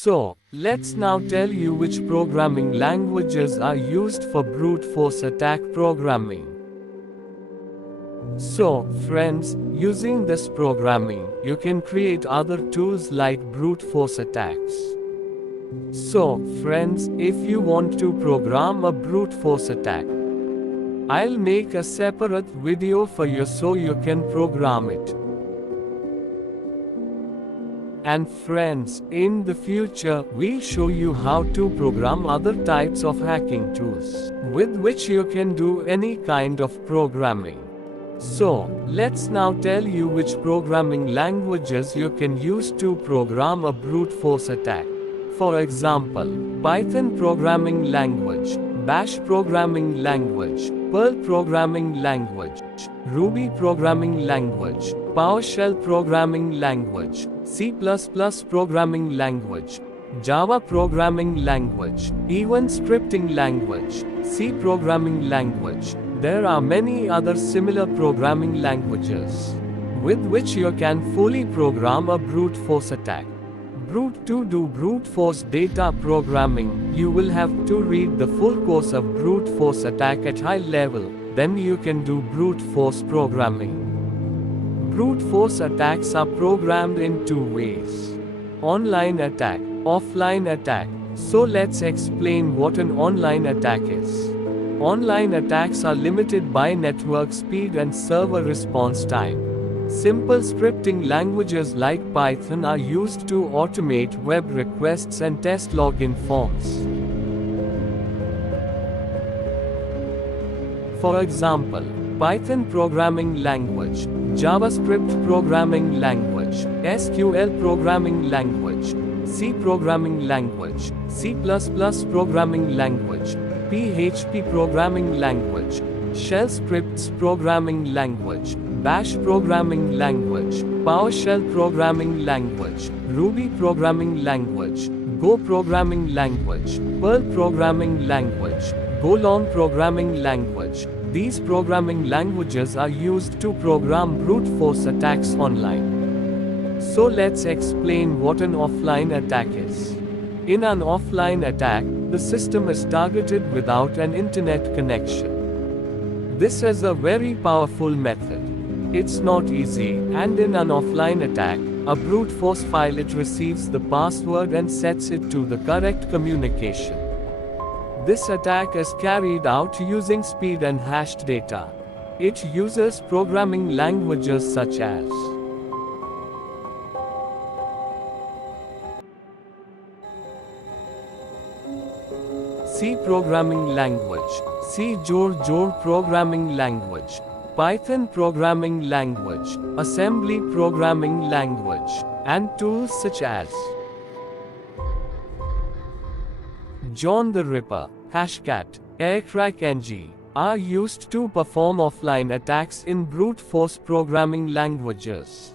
So, let's now tell you which programming languages are used for brute force attack programming. So, friends, using this programming, you can create other tools like brute force attacks. So, friends, if you want to program a brute force attack, I'll make a separate video for you so you can program it. And friends, in the future, we'll show you how to program other types of hacking tools, with which you can do any kind of programming. So, let's now tell you which programming languages you can use to program a brute force attack. For example, Python programming language, Bash programming language, Perl programming language, Ruby programming language, PowerShell programming language, C++ programming language, Java programming language, even scripting language, C programming language. There are many other similar programming languages with which you can fully program a brute force attack. To do brute force data programming, you will have to read the full course of brute force attack at high level, then you can do brute force programming. Brute force attacks are programmed in two ways: online attack, offline attack. So let's explain what an online attack is. Online attacks are limited by network speed and server response time. Simple scripting languages like Python are used to automate web requests and test login forms. For example, Python programming language, JavaScript programming language, SQL programming language, C programming language, C++ programming language, PHP programming language, Shell scripts programming language, Bash programming language, PowerShell programming language, Ruby programming language, Go programming language, Perl programming language, Golang programming language. These programming languages are used to program brute force attacks online. So let's explain what an offline attack is. In an offline attack, the system is targeted without an internet connection. This is a very powerful method. It's not easy, and in an offline attack, a brute force file it receives the password and sets it to the correct communication. This attack is carried out using speed and hashed data. It uses programming languages such as C programming language, C programming language, Python programming language, assembly programming language, and tools such as John the Ripper, Hashcat, AirCrackNG are used to perform offline attacks in brute force programming languages.